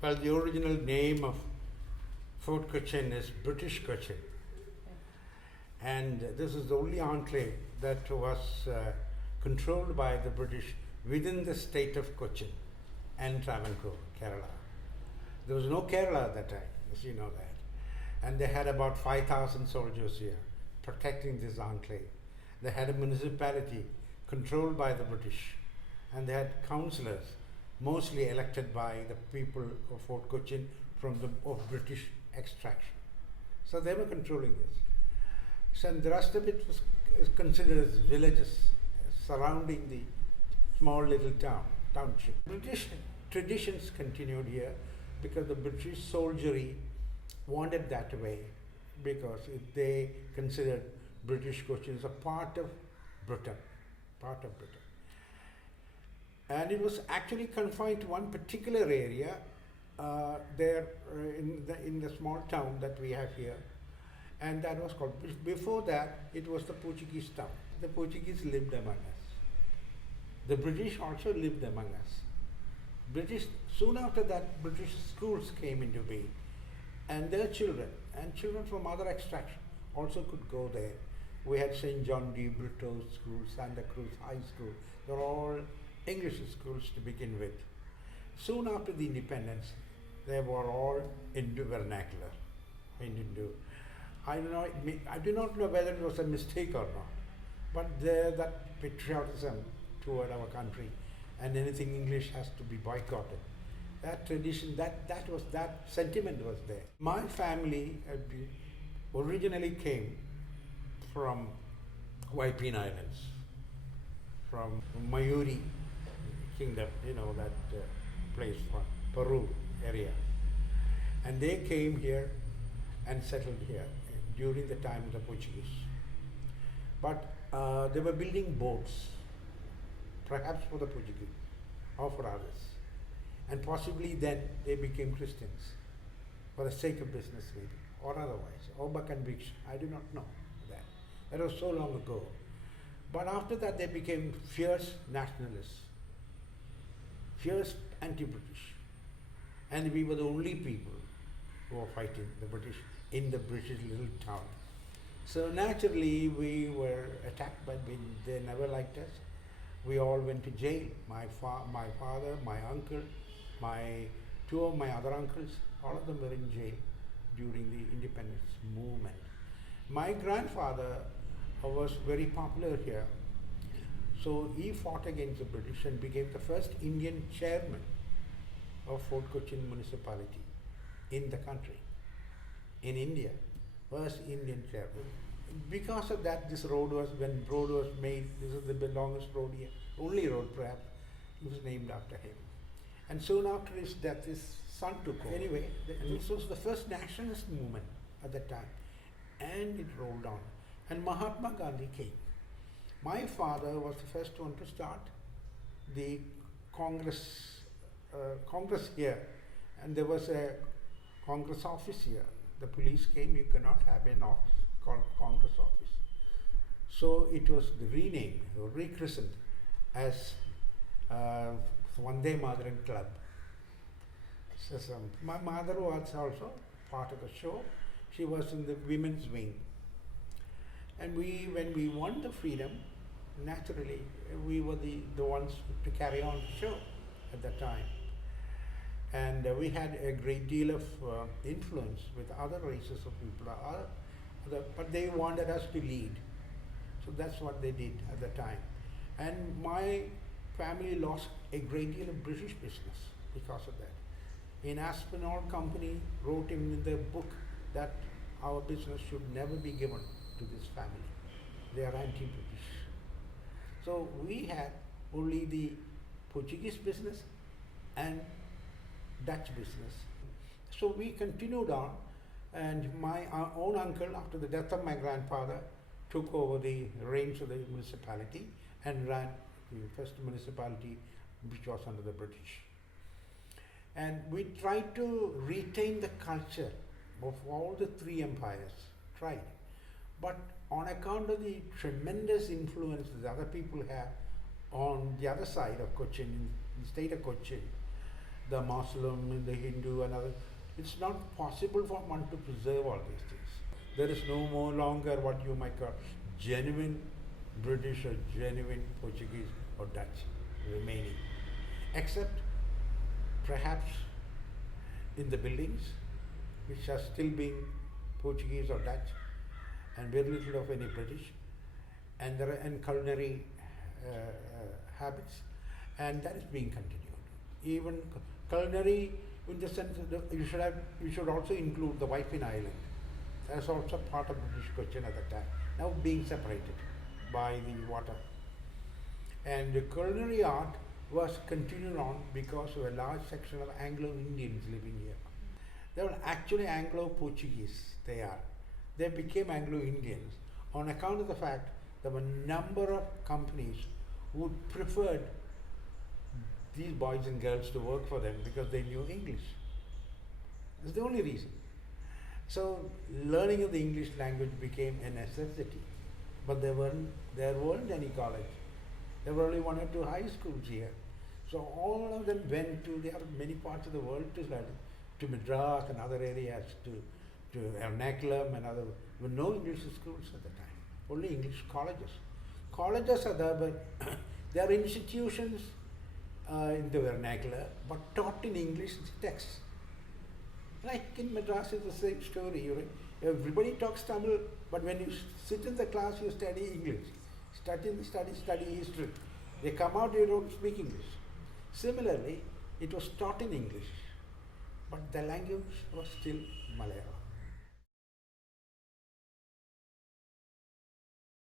Well, the original name of Fort Cochin is British Cochin, and this is the only enclave that was controlled by the British within the state of Cochin and Travancore, Kerala. There was no Kerala at that time, as you know that. And they had about 5,000 soldiers here protecting this enclave. They had a municipality controlled by the British, and they had councillors, mostly elected by the people of Fort Cochin of British extraction. So they were controlling this. So, and the rest of it is considered as villages surrounding the small little township. British traditions continued here because the British soldiery wanted that way, because they considered British Cochin as a part of Britain. And it was actually confined to one particular area there in the small town that we have here, and that was called, before that it was the Portuguese town. The Portuguese lived among us. The British also lived among us. Soon after that, British schools came into being, and their children and children from other extraction also could go there. We had St. John de Brito School, Santa Cruz High School. They're all English schools to begin with. Soon after the independence, they were all into vernacular. I do not know whether it was a mistake or not, but that patriotism toward our country and anything English has to be boycotted. That tradition, that sentiment was there. My family originally came from Waipin Islands, from Mayuri Kingdom, that place from Peru area. And they came here and settled here during the time of the Portuguese. But they were building boats, perhaps for the Portuguese or for others. And possibly then they became Christians for the sake of business maybe, or otherwise, or by conviction. I do not know that. That was so long ago. But after that they became fierce nationalists, fierce anti-British. And we were the only people who were fighting the British in the British little town. So naturally we were attacked by, they never liked us. We all went to jail. My father, my uncle, two of my other uncles, all of them were in jail during the independence movement. My grandfather was very popular here. So he fought against the British and became the first Indian chairman of Fort Cochin municipality in the country, in India, first Indian chairman. Because of that, when road was made, this is the longest road here, only road perhaps, it was named after him. And soon after his death, his son took over. Anyway, this was the first nationalist movement at that time, and it rolled on. And Mahatma Gandhi came. My father was the first one to start the Congress here, and there was a Congress office here. The police came, you cannot have an office called Congress office. So it was renamed or rechristened as Vande Mataram Club. So my mother was also part of the show. She was in the women's wing. And when we won the freedom, naturally, we were the ones to carry on the show at that time. And we had a great deal of influence with other races of people, but they wanted us to lead. So that's what they did at the time. And my family lost a great deal of British business because of that. In Aspinall Company wrote in the book that our business should never be given to this family. They are anti-British. So we had only the Portuguese business and Dutch business. So we continued on, and my own uncle, after the death of my grandfather, took over the reins of the municipality and ran the first municipality which was under the British. And we tried to retain the culture of all the three empires, tried. But on account of the tremendous influence that other people have on the other side of Cochin, in the state of Cochin, the Muslim and the Hindu and other. It's not possible for one to preserve all these things. There is no more longer what you might call genuine British or genuine Portuguese or Dutch remaining, except perhaps in the buildings, which are still being Portuguese or Dutch, and very little of any British, and there are and culinary habits, and that is being continued. Even culinary, in the sense that you should also include the Waipin Island. That's also part of British Cochin at the time, now being separated by the water. And the culinary art was continued on because of a large section of Anglo-Indians living here. They were actually Anglo-Portuguese, They became Anglo-Indians on account of the fact there were a number of companies who preferred these boys and girls to work for them because they knew English. That's the only reason. So learning of the English language became a necessity. But there weren't any college. There were only 1 or 2 high schools here. So all of them went to many parts of the world to study, to Madras and other areas, to Ernakulam and other. There were no English schools at the time, only English colleges. Colleges are there, but they are institutions in the vernacular, but taught in English texts. Like in Madras, it's the same story. Everybody talks Tamil, but when you sit in the class, you study English. Study history. They come out, you don't speak English. Similarly, it was taught in English, but the language was still Malayalam.